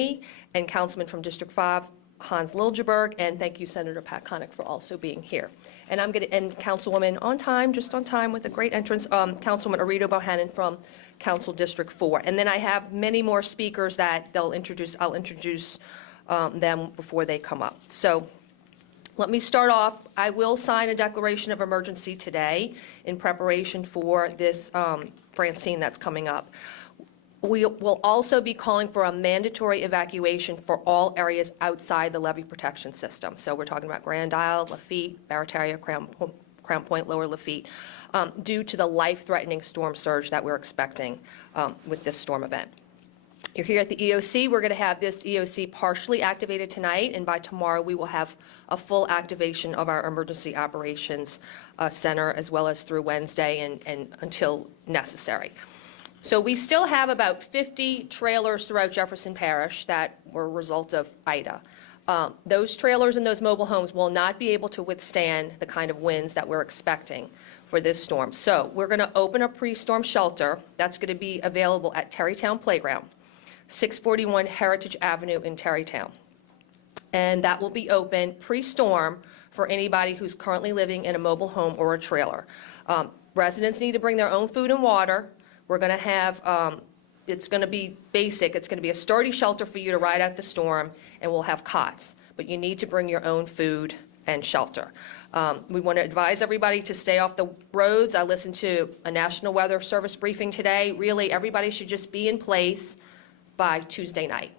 and Councilman from District 5, Hans Liljeburg, and thank you, Senator Pat Connick, for also being here. And I'm going to end Councilwoman on time, just on time with a great entrance, Councilwoman Arito Bohannon from Council District 4. And then I have many more speakers that I'll introduce them before they come up. So let me start off. I will sign a declaration of emergency today in preparation for this Francine that's coming up. We will also be calling for a mandatory evacuation for all areas outside the levee protection system. So we're talking about Grand Isle, Lafitte, Barataria, Crown Point, Lower Lafitte, due to the life-threatening storm surge that we're expecting with this storm event. You're here at the EOC. We're going to have this EOC partially activated tonight, and by tomorrow we will have a full activation of our Emergency Operations Center, as well as through Wednesday and until necessary. So we still have about 50 trailers throughout Jefferson Parish that were a result of Ida. Those trailers and those mobile homes will not be able to withstand the kind of winds that we're expecting for this storm. So we're going to open a pre-storm shelter that's going to be available at Terrytown Playground, 641 Heritage Avenue in Terrytown. And that will be open pre-storm for anybody who's currently living in a mobile home or a trailer. Residents need to bring their own food and water. We're going to have, it's going to be basic. It's going to be a sturdy shelter for you to ride out the storm, and we'll have cots. But you need to bring your own food and shelter. We want to advise everybody to stay off the roads. I listened to a National Weather Service briefing today. Really, everybody should just be in place by Tuesday night.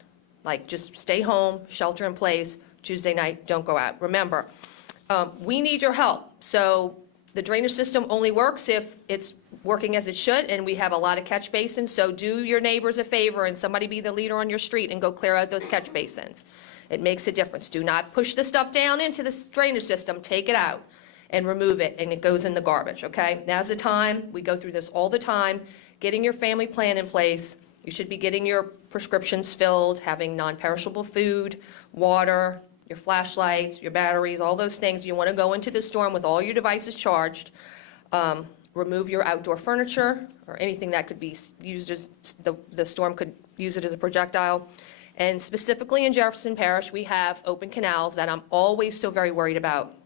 Like, just stay home, shelter in place, Tuesday night, don't go out. Remember, we need your help. So the drainage system only works if it's working as it should, and we have a lot of catch basins, so do your neighbors a favor and somebody be the leader on your street and go clear out those catch basins. It makes a difference. Do not push the stuff down into the drainage system. Take it out and remove it, and it goes in the garbage, okay? Now's the time. We go through this all the time. Getting your family plan in place. You should be getting your prescriptions filled, having non-perishable food, water, your flashlights, your batteries, all those things. You want to go into the storm with all your devices charged. Remove your outdoor furniture or anything that could be used as, the storm could use it as a projectile. And specifically in Jefferson Parish, we have open canals that I'm always so very worried about,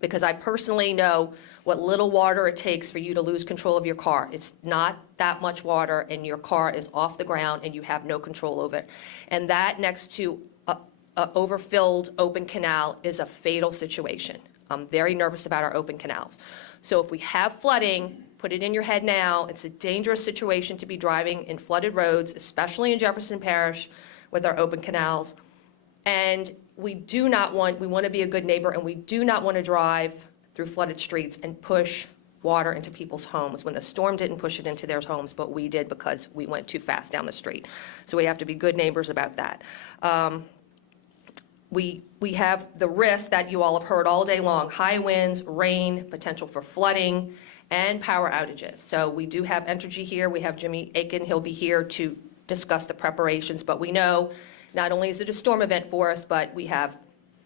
because I personally know what little water it takes for you to lose control of your car. It's not that much water, and your car is off the ground and you have no control over it. And that next to a overfilled open canal is a fatal situation. I'm very nervous about our open canals. So if we have flooding, put it in your head now. It's a dangerous situation to be driving in flooded roads, especially in Jefferson Parish with our open canals. And we want to be a good neighbor, and we do not want to drive through flooded streets and push water into people's homes when the storm didn't push it into their homes, but we did because we went too fast down the street. So we have to be good neighbors about that. We have the risk that you all have heard all day long: high winds, rain, potential for flooding, and power outages. So we do have Entergy here. We have Jimmy Aiken. He'll be here to discuss the preparations. But we know not only is it a storm event for us, but we have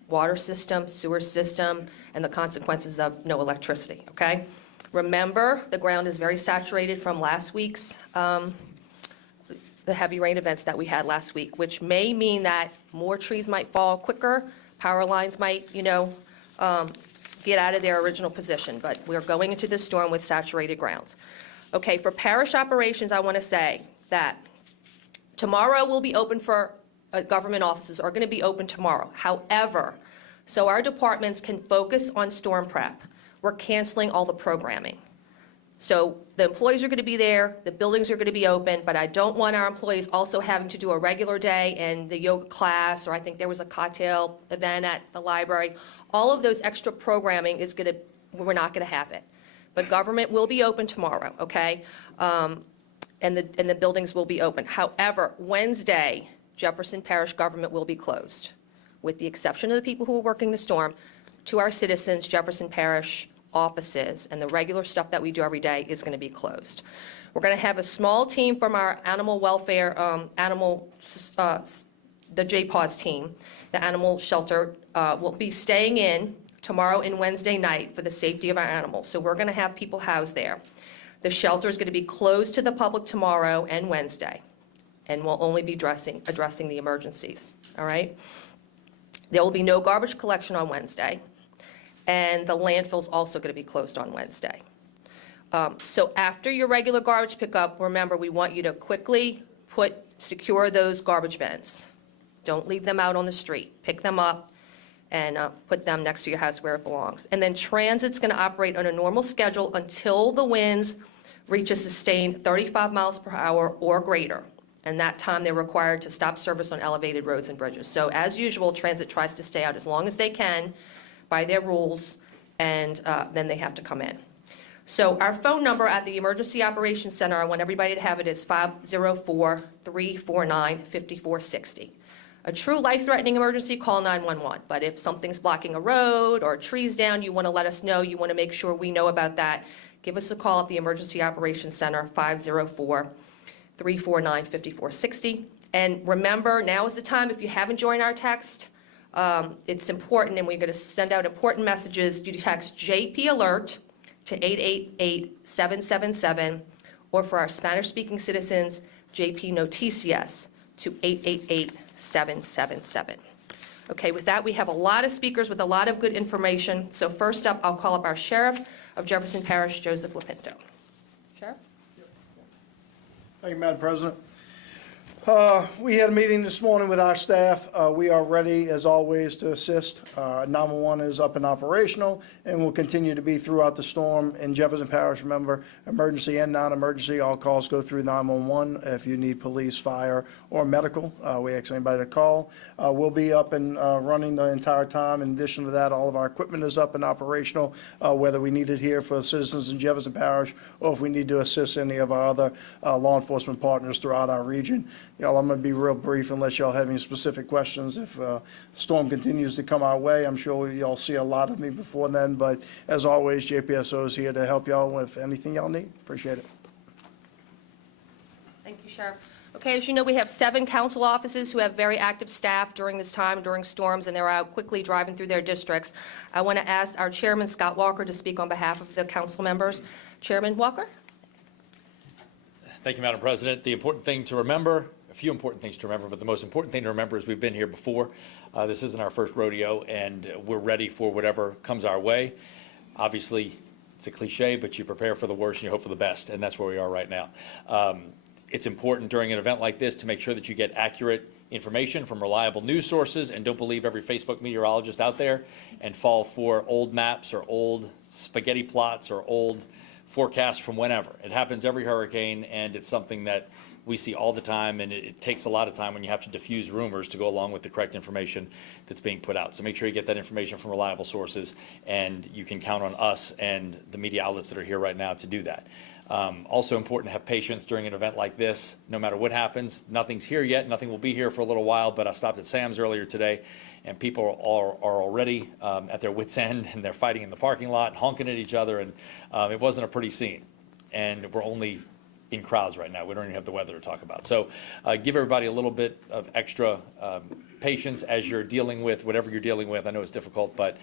water system, sewer system, and the consequences of no electricity, okay? Remember, the ground is very saturated from last week's the heavy rain events that we had last week, which may mean that more trees might fall quicker, power lines might, get out of their original position, but we're going into this storm with saturated grounds. Okay, for parish operations, I want to say that tomorrow will be open for government offices are going to be open tomorrow. However, so our departments can focus on storm prep, we're canceling all the programming. So the employees are going to be there, the buildings are going to be open, but I don't want our employees also having to do a regular day and the yoga class, or I think there was a cocktail event at the library. All of those extra programming is going to, we're not going to have it. But government will be open tomorrow, okay? And the buildings will be open. However, Wednesday, Jefferson Parish government will be closed, with the exception of the people who are working the storm. To our citizens, Jefferson Parish offices and the regular stuff that we do every day is going to be closed. We're going to have a small team from our animal welfare, the JPAWS team, the animal shelter, will be staying in tomorrow and Wednesday night for the safety of our animals. So we're going to have people housed there. The shelter is going to be closed to the public tomorrow and Wednesday. and we'll only be addressing the emergencies, all right? There will be no garbage collection on Wednesday, and the landfill's also going to be closed on Wednesday. So after your regular garbage pickup, remember, we want you to quickly secure those garbage bins. Don't leave them out on the street. Pick them up and put them next to your house where it belongs. And then transit's going to operate on a normal schedule until the winds reach a sustained 35 miles per hour or greater. And that time they're required to stop service on elevated roads and bridges. So as usual, transit tries to stay out as long as they can by their rules, and then they have to come in. So our phone number at the Emergency Operations Center, I want everybody to have it, is 504-349-5460. A true life-threatening emergency, call 911. But if something's blocking a road or a tree's down, you want to let us know, you want to make sure we know about that, give us a call at the Emergency Operations Center, 504-349-5460. And remember, now is the time, if you haven't joined our text, it's important, and we're going to send out important messages. You text JP Alert to 888-777, or for our Spanish-speaking citizens, JP Noticias to 888-777. Okay, with that, we have a lot of speakers with a lot of good information. So first up, I'll call up our Sheriff of Jefferson Parish, Joseph Lapinto. Sheriff? Thank you, Madam President. We had a meeting this morning with our staff. We are ready, as always, to assist. 911 is up and operational and will continue to be throughout the storm. In Jefferson Parish, remember, emergency and non-emergency, all calls go through 911. If you need police, fire, or medical, we ask anybody to call. We'll be up and running the entire time. In addition to that, all of our equipment is up and operational, whether we need it here for citizens in Jefferson Parish or if we need to assist any of our other law enforcement partners throughout our region. Y'all, I'm going to be real brief unless y'all have any specific questions. If the storm continues to come our way, I'm sure y'all see a lot of me before then. But as always, JPSO is here to help y'all with anything y'all need. Appreciate it. Thank you, Sheriff. Okay, as you know, we have 7 council offices who have very active staff during this time, during storms, and they're out quickly driving through their districts. I want to ask our chairman, Scott Walker, to speak on behalf of the council members. Chairman Walker? Thank you, Madam President. The important thing to remember, a few important things to remember, but the most important thing to remember is we've been here before. This isn't our first rodeo, and we're ready for whatever comes our way. Obviously, it's a cliche, but you prepare for the worst and you hope for the best, and that's where we are right now. It's important during an event like this to make sure that you get accurate information from reliable news sources and don't believe every Facebook meteorologist out there and fall for old maps or old spaghetti plots or old forecasts from whenever. It happens every hurricane, and it's something that we see all the time, and it takes a lot of time when you have to diffuse rumors to go along with the correct information that's being put out. So make sure you get that information from reliable sources, and you can count on us and the media outlets that are here right now to do that. Also important to have patience during an event like this. No matter what happens, nothing's here yet, nothing will be here for a little while, but I stopped at Sam's earlier today, and people are already at their wits' end, and they're fighting in the parking lot, honking at each other, and it wasn't a pretty scene. And we're only in crowds right now. We don't even have the weather to talk about. So give everybody a little bit of extra patience as you're dealing with whatever you're dealing with. I know it's difficult, but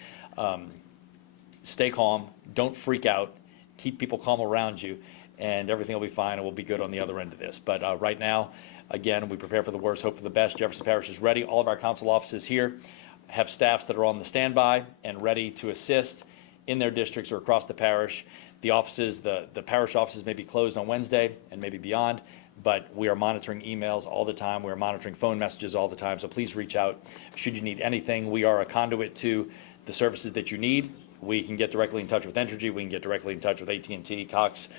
stay calm. Don't freak out. Keep people calm around you, and everything will be fine, and we'll be good on the other end of this. But right now, again, we prepare for the worst, hope for the best. Jefferson Parish is ready. All of our council offices here have staffs that are on the standby and ready to assist in their districts or across the parish. The offices, the parish offices may be closed on Wednesday and maybe beyond, but we are monitoring emails all the time. We are monitoring phone messages all the time, so please reach out should you need anything. We are a conduit to the services that you need. We can get directly in touch with Entergy. We can get directly in touch with AT&T, Cox,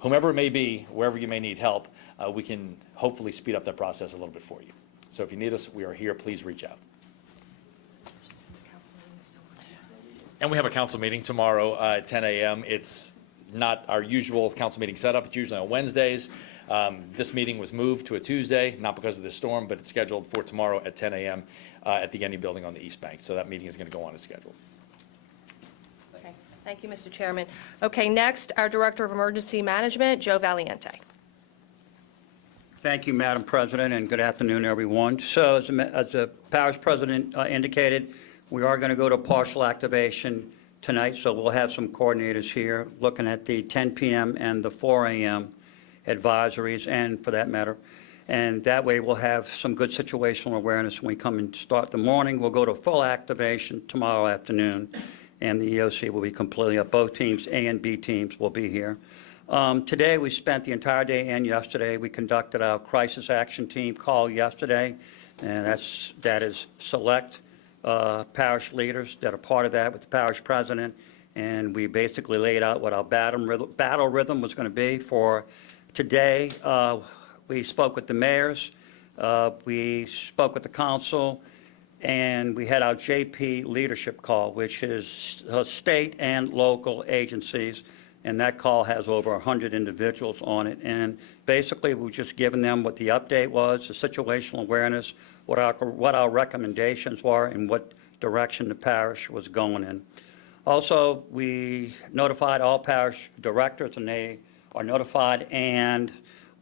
whomever it may be, wherever you may need help. We can hopefully speed up that process a little bit for you. So if you need us, we are here. Please reach out. And we have a council meeting tomorrow at 10 a.m. It's not our usual council meeting setup. It's usually on Wednesdays. This meeting was moved to a Tuesday, not because of the storm, but it's scheduled for tomorrow at 10 a.m. At the Yenny Building on the East Bank. So that meeting is going to go on as scheduled. Okay, thank you, Mr. Chairman. Okay, next, our Director of Emergency Management, Joe Valiente. Thank you, Madam President, and good afternoon, everyone. So as the parish president indicated, we are going to go to partial activation tonight, so we'll have some coordinators here looking at the 10 p.m. and the 4 a.m. advisories, and for that matter. And that way, we'll have some good situational awareness when we come and start the morning. We'll go to full activation tomorrow afternoon, and the EOC will be completely up. Both teams, A and B teams, will be here. Today, we spent the entire day and yesterday. We conducted our crisis action team call yesterday, and that is select parish leaders that are part of that with the parish president. And we basically laid out what our battle rhythm was going to be for today. We spoke with the mayors, we spoke with the council, and we had our JP leadership call, which is state and local agencies, and that call has over 100 individuals on it. And basically, we've just given them what the update was, the situational awareness, what our recommendations were, and what direction the parish was going in. Also, we notified all parish directors, and they are notified and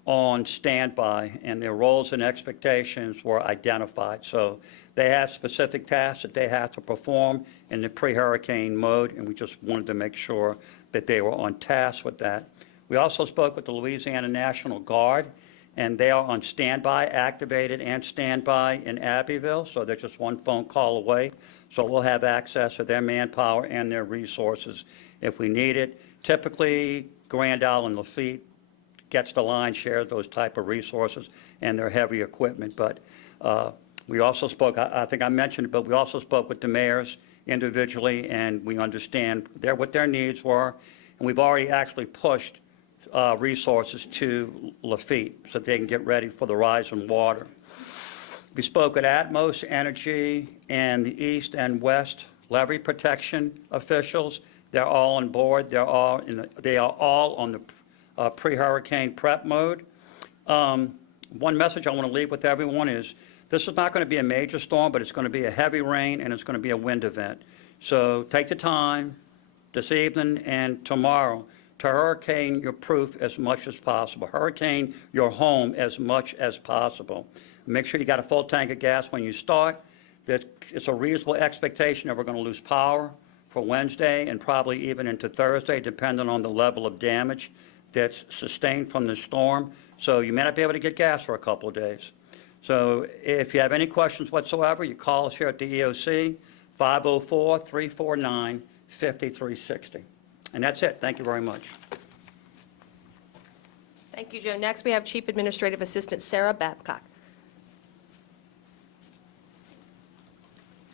on standby, and their roles and expectations were identified. So they have specific tasks that they have to perform in the pre-hurricane mode, and we just wanted to make sure that they were on task with that. We also spoke with the Louisiana National Guard, and they are on standby, activated and standby in Abbeville, so they're just one phone call away. So we'll have access to their manpower and their resources if we need it. Typically, Grand Island Lafitte gets the lion's share of those type of resources and their heavy equipment. But we also spoke, I think I mentioned it, but we also spoke with the mayors individually, and we understand what their needs were. And we've already actually pushed resources to Lafitte so they can get ready for the rise in water. We spoke with Atmos Energy and the East and West levee protection officials. They're all on board. They are all on the pre-hurricane prep mode. One message I want to leave with everyone is this is not going to be a major storm, but it's going to be a heavy rain and it's going to be a wind event. So take the time this evening and tomorrow to hurricane your proof as much as possible. Hurricane your home as much as possible. Make sure you got a full tank of gas when you start. That it's a reasonable expectation that we're going to lose power for Wednesday and probably even into Thursday, depending on the level of damage that's sustained from the storm. So you may not be able to get gas for a couple of days. So if you have any questions whatsoever, you call us here at the EOC, 504-349-5360. And that's it. Thank you very much. Thank you, Joe. Next, we have Chief Administrative Assistant Sarah Babcock.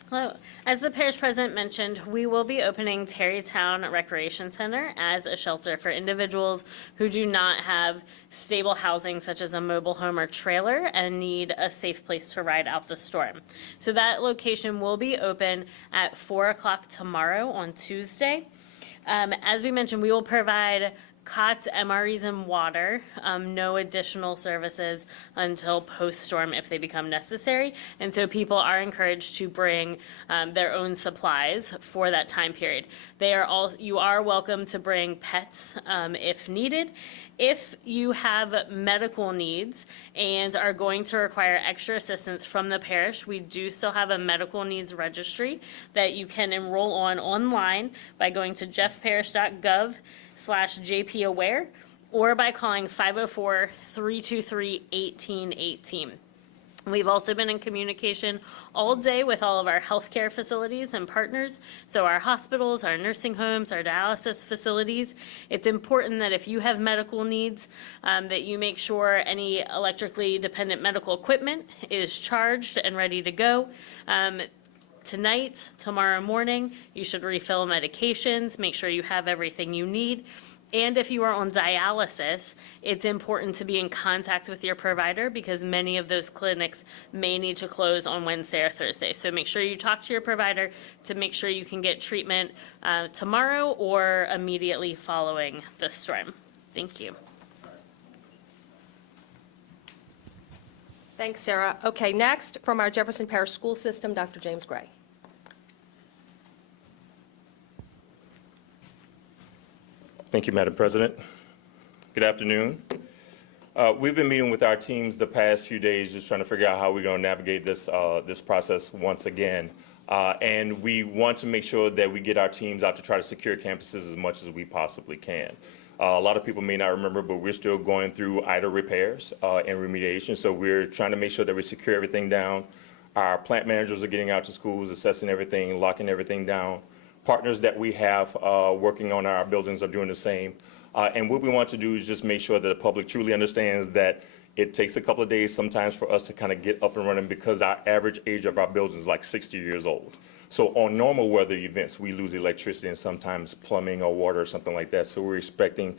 Hello. As the parish president mentioned, we will be opening Terrytown Recreation Center as a shelter for individuals who do not have stable housing such as a mobile home or trailer and need a safe place to ride out the storm. So that location will be open at 4 o'clock tomorrow on Tuesday. As we mentioned, we will provide cots, MREs, and water, no additional services until post-storm if they become necessary. And so people are encouraged to bring their own supplies for that time period. You are welcome to bring pets if needed. If you have medical needs and are going to require extra assistance from the parish, we do still have a medical needs registry that you can enroll on online by going to jeffparish.gov/JPAware or by calling 504-323-1818. We've also been in communication all day with all of our healthcare facilities and partners, so our hospitals, our nursing homes, our dialysis facilities. It's important that if you have medical needs, that you make sure any electrically dependent medical equipment is charged and ready to go. Tonight, tomorrow morning, you should refill medications, make sure you have everything you need. And if you are on dialysis, it's important to be in contact with your provider because many of those clinics may need to close on Wednesday or Thursday. So make sure you talk to your provider to make sure you can get treatment tomorrow or immediately following the storm. Thank you. Thanks, Sarah. Okay, next, from our Jefferson Parish School System, Dr. James Gray. Thank you, Madam President. Good afternoon. We've been meeting with our teams the past few days, just trying to figure out how we're going to navigate this process once again. And we want to make sure that we get our teams out to try to secure campuses as much as we possibly can. A lot of people may not remember, but we're still going through idle repairs and remediation. So we're trying to make sure that we secure everything down. Our plant managers are getting out to schools, assessing everything, locking everything down. Partners that we have working on our buildings are doing the same. And what we want to do is just make sure that the public truly understands that it takes a couple of days sometimes for us to kind of get up and running because our average age of our buildings is like 60 years old. So on normal weather events, we lose electricity and sometimes plumbing or water or something like that. So we're expecting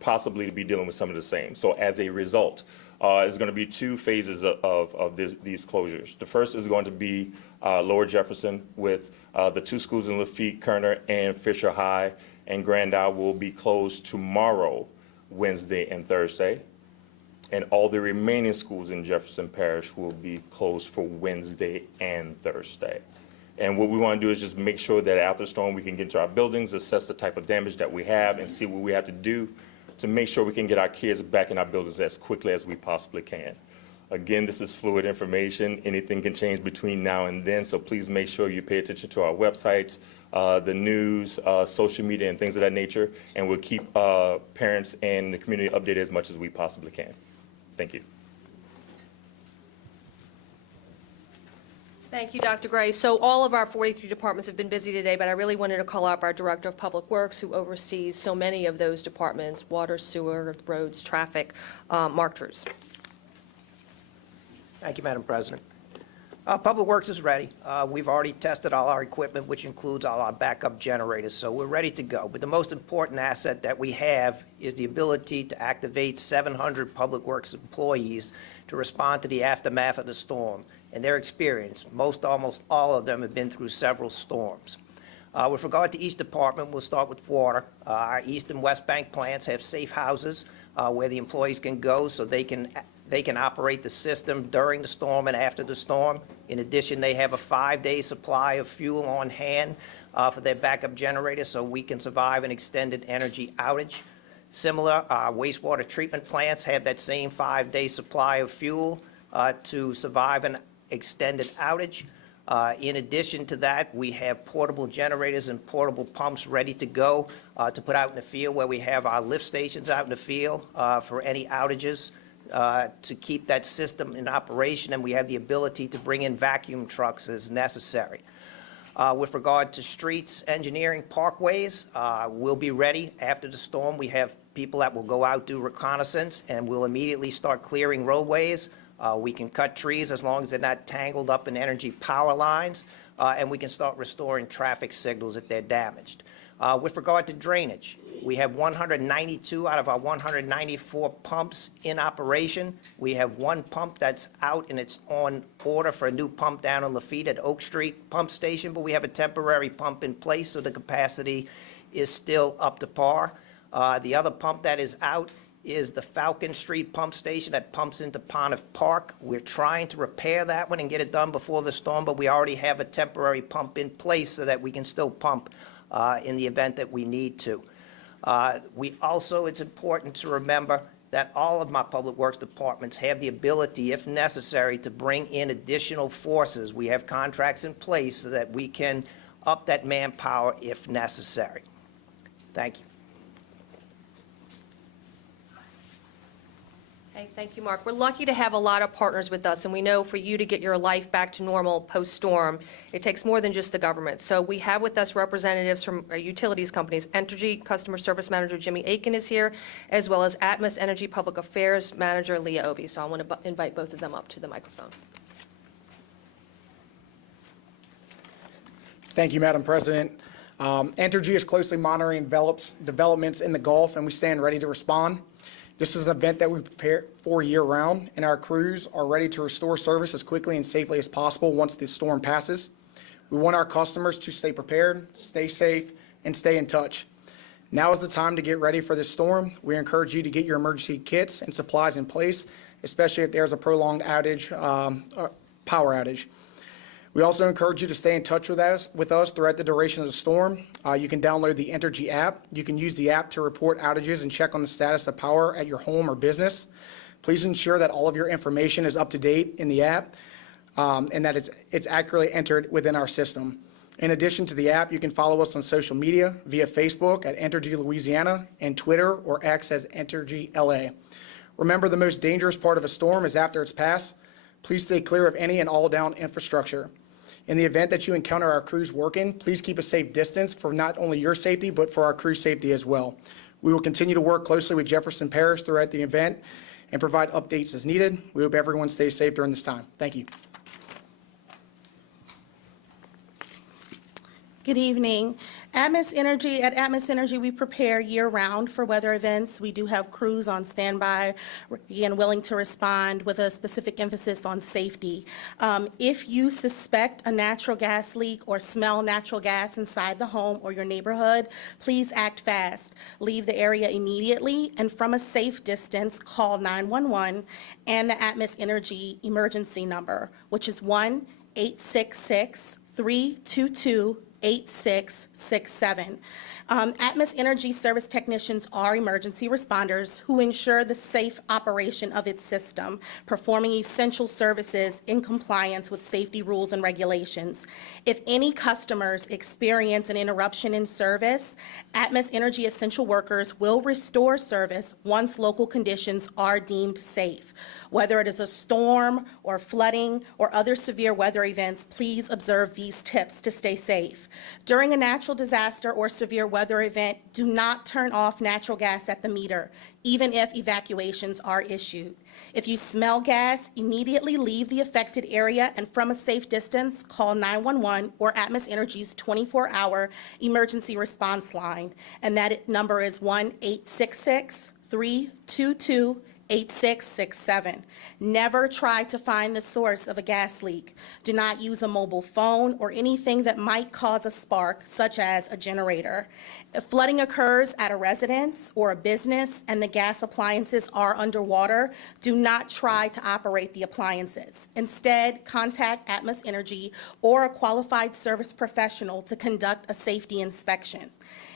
possibly to be dealing with some of the same. So as a result, there's going to be two phases of these closures. The first is going to be Lower Jefferson with the two schools in Lafitte, Kerner, and Fisher High and Grand Isle will be closed tomorrow, Wednesday and Thursday. And all the remaining schools in Jefferson Parish will be closed for Wednesday and Thursday. And what we want to do is just make sure that after the storm, we can get into our buildings, assess the type of damage that we have, and see what we have to do to make sure we can get our kids back in our buildings as quickly as we possibly can. Again, this is fluid information. Anything can change between now and then, so please make sure you pay attention to our websites, the news, social media, and things of that nature, and we'll keep parents and the community updated as much as we possibly can. Thank you. Thank you, Dr. Gray. So all of our 43 departments have been busy today, but I really wanted to call out our Director of Public Works, who oversees so many of those departments: water, sewer, roads, traffic, Mark Drews. Thank you, Madam President. Public Works is ready. We've already tested all our equipment, which includes all our backup generators, so we're ready to go. But the most important asset that we have is the ability to activate 700 Public Works employees to respond to the aftermath of the storm. In their experience, almost all of them have been through several storms. With regard to each department, we'll start with water. Our East and West Bank plants have safe houses where the employees can go so they can operate the system during the storm and after the storm. In addition, they have a 5-day supply of fuel on hand for their backup generator so we can survive an extended energy outage. Similar, wastewater treatment plants have that same 5-day supply of fuel to survive an extended outage. In addition to that, we have portable generators and portable pumps ready to go to put out in the field, where we have our lift stations out in the field for any outages to keep that system in operation, and we have the ability to bring in vacuum trucks as necessary. With regard to streets, engineering, parkways, we'll be ready after the storm. We have people that will go out, do reconnaissance, and we'll immediately start clearing roadways. We can cut trees as long as they're not tangled up in energy power lines, and we can start restoring traffic signals if they're damaged. With regard to drainage, we have 192 out of our 194 pumps in operation. We have one pump that's out and it's on order for a new pump down on Lafitte at Oak Street Pump Station, but we have a temporary pump in place, so the capacity is still up to par. The other pump that is out is the Falcon Street Pump Station that pumps into Pontiff Park. We're trying to repair that one and get it done before the storm, but we already have a temporary pump in place so that we can still pump in the event that we need to. It's important to remember that all of my Public Works departments have the ability, if necessary, to bring in additional forces. We have contracts in place so that we can up that manpower if necessary. Thank you. Okay, thank you, Mark. We're lucky to have a lot of partners with us, and we know for you to get your life back to normal post-storm, it takes more than just the government. So we have with us representatives from our utilities companies. Entergy Customer Service Manager Jimmy Aiken is here, as well as Atmos Energy Public Affairs Manager Leah Obie. So I want to invite both of them up to the microphone. Thank you, Madam President. Entergy is closely monitoring developments in the Gulf, and we stand ready to respond. This is an event that we prepare for year-round, and our crews are ready to restore service as quickly and safely as possible once the storm passes. We want our customers to stay prepared, stay safe, and stay in touch. Now is the time to get ready for this storm. We encourage you to get your emergency kits and supplies in place, especially if there's a prolonged outage, power outage. We also encourage you to stay in touch with us throughout the duration of the storm. You can download the Entergy app. You can use the app to report outages and check on the status of power at your home or business. Please ensure that all of your information is up to date in the app and that it's accurately entered within our system. In addition to the app, you can follow us on social media via Facebook at Entergy Louisiana and Twitter or X as Entergy LA. Remember, the most dangerous part of a storm is after it's passed. Please stay clear of any and all down infrastructure. In the event that you encounter our crews working, please keep a safe distance for not only your safety, but for our crew's safety as well. We will continue to work closely with Jefferson Parish throughout the event and provide updates as needed. We hope everyone stays safe during this time. Thank you. Good evening. At Atmos Energy, we prepare year-round for weather events. We do have crews on standby and willing to respond with a specific emphasis on safety. If you suspect a natural gas leak or smell natural gas inside the home or your neighborhood, please act fast. Leave the area immediately, and from a safe distance, call 911 and the Atmos Energy emergency number, which is 1-866-322-8667. Atmos Energy service technicians are emergency responders who ensure the safe operation of its system, performing essential services in compliance with safety rules and regulations. If any customers experience an interruption in service, Atmos Energy essential workers will restore service once local conditions are deemed safe. Whether it is a storm or flooding or other severe weather events, please observe these tips to stay safe. During a natural disaster or severe weather event, do not turn off natural gas at the meter, even if evacuations are issued. If you smell gas, immediately leave the affected area and from a safe distance, call 911 or Atmos Energy's 24-hour emergency response line, and that number is 1-866-322-8667. 8667. Never try to find the source of a gas leak. Do not use a mobile phone or anything that might cause a spark, such as a generator. If flooding occurs at a residence or a business and the gas appliances are underwater, do not try to operate the appliances. Instead, contact Atmos Energy or a qualified service professional to conduct a safety inspection.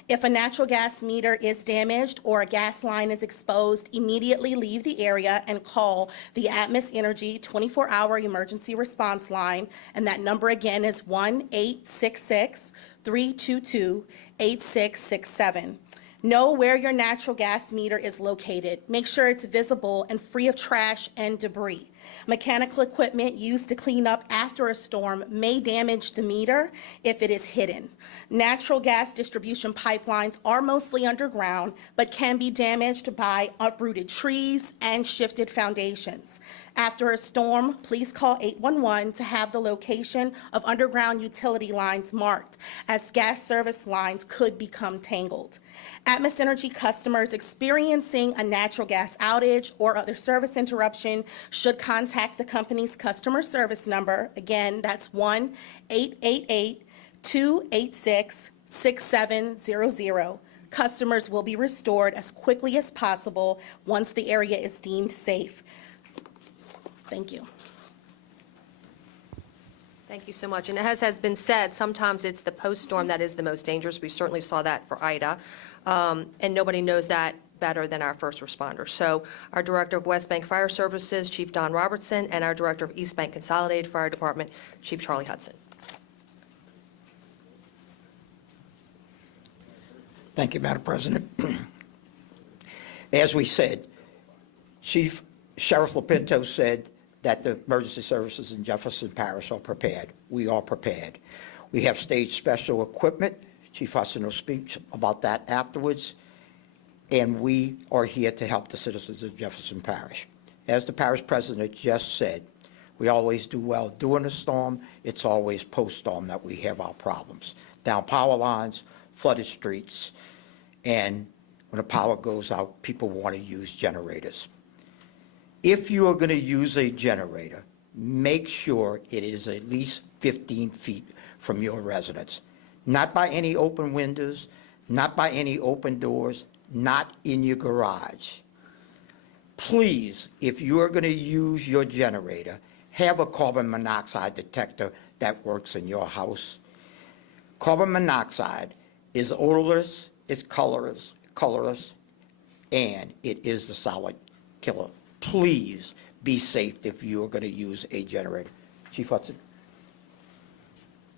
If a natural gas meter is damaged or a gas line is exposed, immediately leave the area and call the Atmos Energy 24-hour emergency response line, and that number again is 1-866-322-8667. Know where your natural gas meter is located. Make sure it's visible and free of trash and debris. Mechanical equipment used to clean up after a storm may damage the meter if it is hidden. Natural gas distribution pipelines are mostly underground, but can be damaged by uprooted trees and shifted foundations. After a storm, please call 811 to have the location of underground utility lines marked, as gas service lines could become tangled. Atmos Energy customers experiencing a natural gas outage or other service interruption should contact the company's customer service number. Again, that's 1-888-286-6700. Customers will be restored as quickly as possible once the area is deemed safe. Thank you. Thank you so much. And as has been said, sometimes it's the post-storm that is the most dangerous. We certainly saw that for Ida, and nobody knows that better than our first responders. So our Director of West Bank Fire Services, Chief Don Robertson, and our Director of East Bank Consolidated Fire Department, Chief Charlie Hudson. Thank you, Madam President. As we said, Sheriff Lopinto said that the emergency services in Jefferson Parish are prepared. We are prepared. We have staged special equipment. Chief Hudson will speak about that afterwards. And we are here to help the citizens of Jefferson Parish. As the parish president just said, we always do well during a storm. It's always post-storm that we have our problems. Down power lines, flooded streets, and when the power goes out, people want to use generators. If you are going to use a generator, make sure it is at least 15 feet from your residence. Not by any open windows, not by any open doors, not in your garage. Please, if you are going to use your generator, have a carbon monoxide detector that works in your house. Carbon monoxide is odorless, it's colorless, and it is the silent killer. Please be safe if you are going to use a generator. Chief Hudson.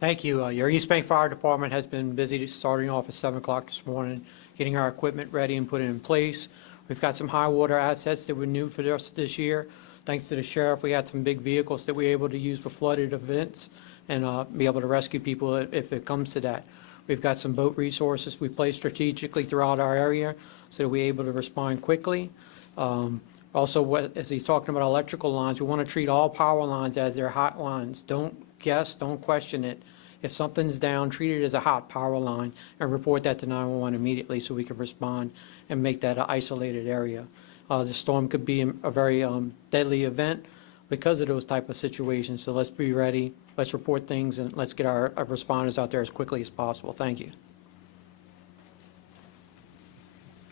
Thank you. Your East Bay Fire Department has been busy starting off at 7 o'clock this morning, getting our equipment ready and put it in place. We've got some high water assets that were new for us this year. Thanks to the sheriff, we had some big vehicles that we were able to use for flooded events and be able to rescue people if it comes to that. We've got some boat resources we placed strategically throughout our area so that we're able to respond quickly. Also, as he's talking about electrical lines, we want to treat all power lines as they're hot lines. Don't guess, don't question it. If something's down, treat it as a hot power line and report that to 911 immediately so we can respond and make that an isolated area. The storm could be a very deadly event because of those type of situations. So let's be ready, let's report things, and let's get our responders out there as quickly as possible. Thank you.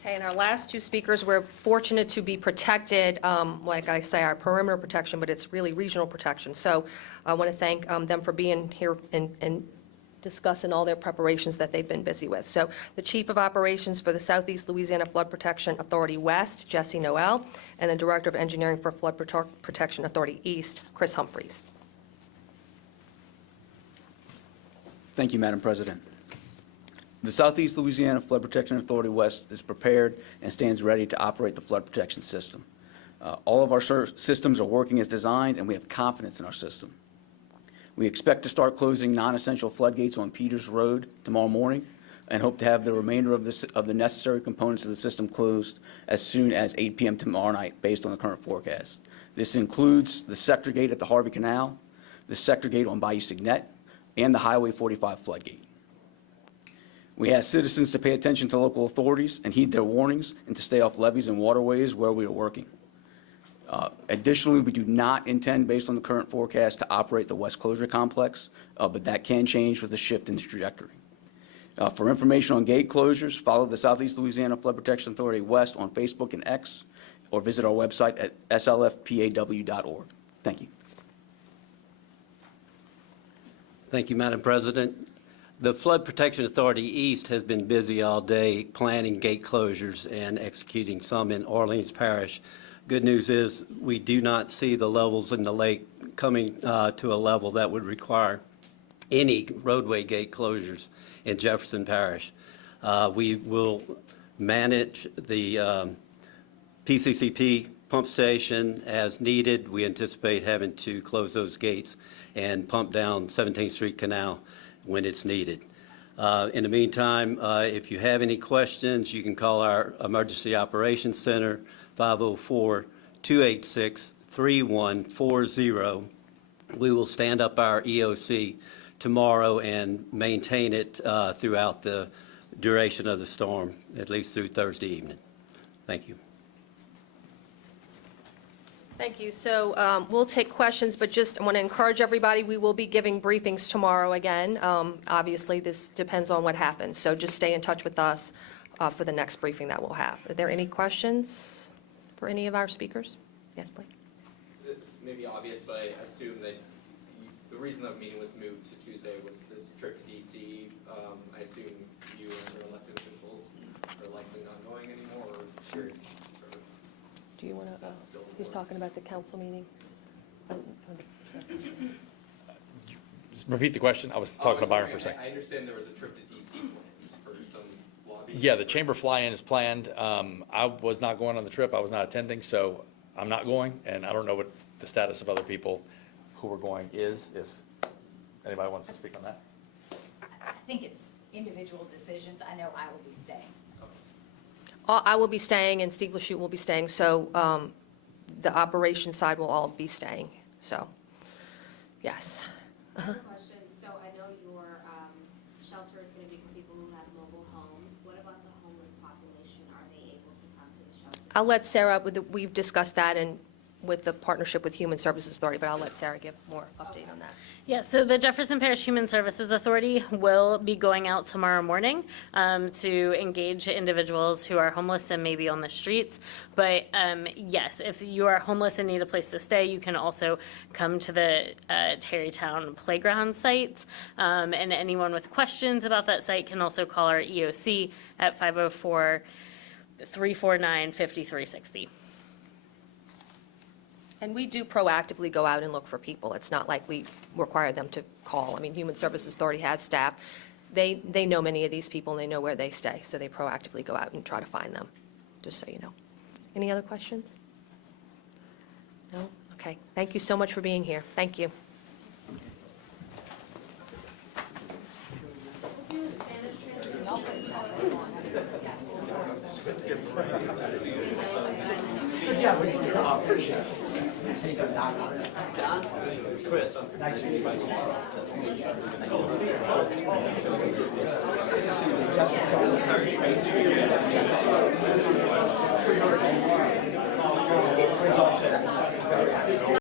Okay, and our last two speakers, we're fortunate to be protected, like I say, our perimeter protection, but it's really regional protection. So I want to thank them for being here and discussing all their preparations that they've been busy with. So the Chief of Operations for the Southeast Louisiana Flood Protection Authority West, Jesse Noel, and the Director of Engineering for Flood Protection Authority East, Chris Humphreys. Thank you, Madam President. The Southeast Louisiana Flood Protection Authority West is prepared and stands ready to operate the flood protection system. All of our systems are working as designed, and we have confidence in our system. We expect to start closing non-essential floodgates on Peters Road tomorrow morning and hope to have the remainder of the necessary components of the system closed as soon as 8 p.m. tomorrow night based on the current forecast. This includes the sector gate at the Harvey Canal, the sector gate on Bayou Signet, and the Highway 45 floodgate. We ask citizens to pay attention to local authorities and heed their warnings and to stay off levees and waterways where we are working. Additionally, we do not intend, based on the current forecast, to operate the West Closure Complex, but that can change with a shift in trajectory. For information on gate closures, follow the Southeast Louisiana Flood Protection Authority West on Facebook and X, or visit our website at slfpaw.org. Thank you. Thank you, Madam President. The Flood Protection Authority East has been busy all day planning gate closures and executing some in Orleans Parish. Good news is we do not see the levels in the lake coming to a level that would require any roadway gate closures in Jefferson Parish. We will manage the PCCP pump station as needed. We anticipate having to close those gates and pump down 17th Street Canal when it's needed. In the meantime, if you have any questions, you can call our Emergency Operations Center, 504-286-3140. We will stand up our EOC tomorrow and maintain it throughout the duration of the storm, at least through Thursday evening. Thank you. Thank you. So we'll take questions, but just I want to encourage everybody, we will be giving briefings tomorrow again. Obviously, this depends on what happens, so just stay in touch with us for the next briefing that we'll have. Are there any questions for any of our speakers? Yes, Blake? It's maybe obvious, but I assume that the reason the meeting was moved to Tuesday was this trip to D.C. I assume you and your elected officials are likely not going anymore, or curious? Do you want to, he's talking about the council meeting? Just repeat the question. I was talking to Byron for a second. I understand there was a trip to D.C. planned for some lobbying. Yeah, the chamber fly-in is planned. I was not going on the trip. I was not attending, so I'm not going, and I don't know what the status of other people who were going is, if anybody wants to speak on that. I think it's individual decisions. I know I will be staying. I will be staying, and Steve Lachute will be staying, so the operations side will all be staying, so, yes. Question. So I know your shelter is going to be for people who have mobile homes. What about the homeless population? Are they able to come to the shelter? I'll let Sarah, we've discussed that and with the partnership with Human Services Authority, but I'll let Sarah give more update on that. Yeah, so the Jefferson Parish Human Services Authority will be going out tomorrow morning to engage individuals who are homeless and maybe on the streets. But yes, if you are homeless and need a place to stay, you can also come to the Tarrytown Playground site. And anyone with questions about that site can also call our EOC at 504-349-5360. And we do proactively go out and look for people. It's not like we require them to call. I mean, Human Services Authority has staff. They know many of these people, and they know where they stay, so they proactively go out and try to find them, just so you know. Any other questions? No? Okay. Thank you so much for being here. Thank you.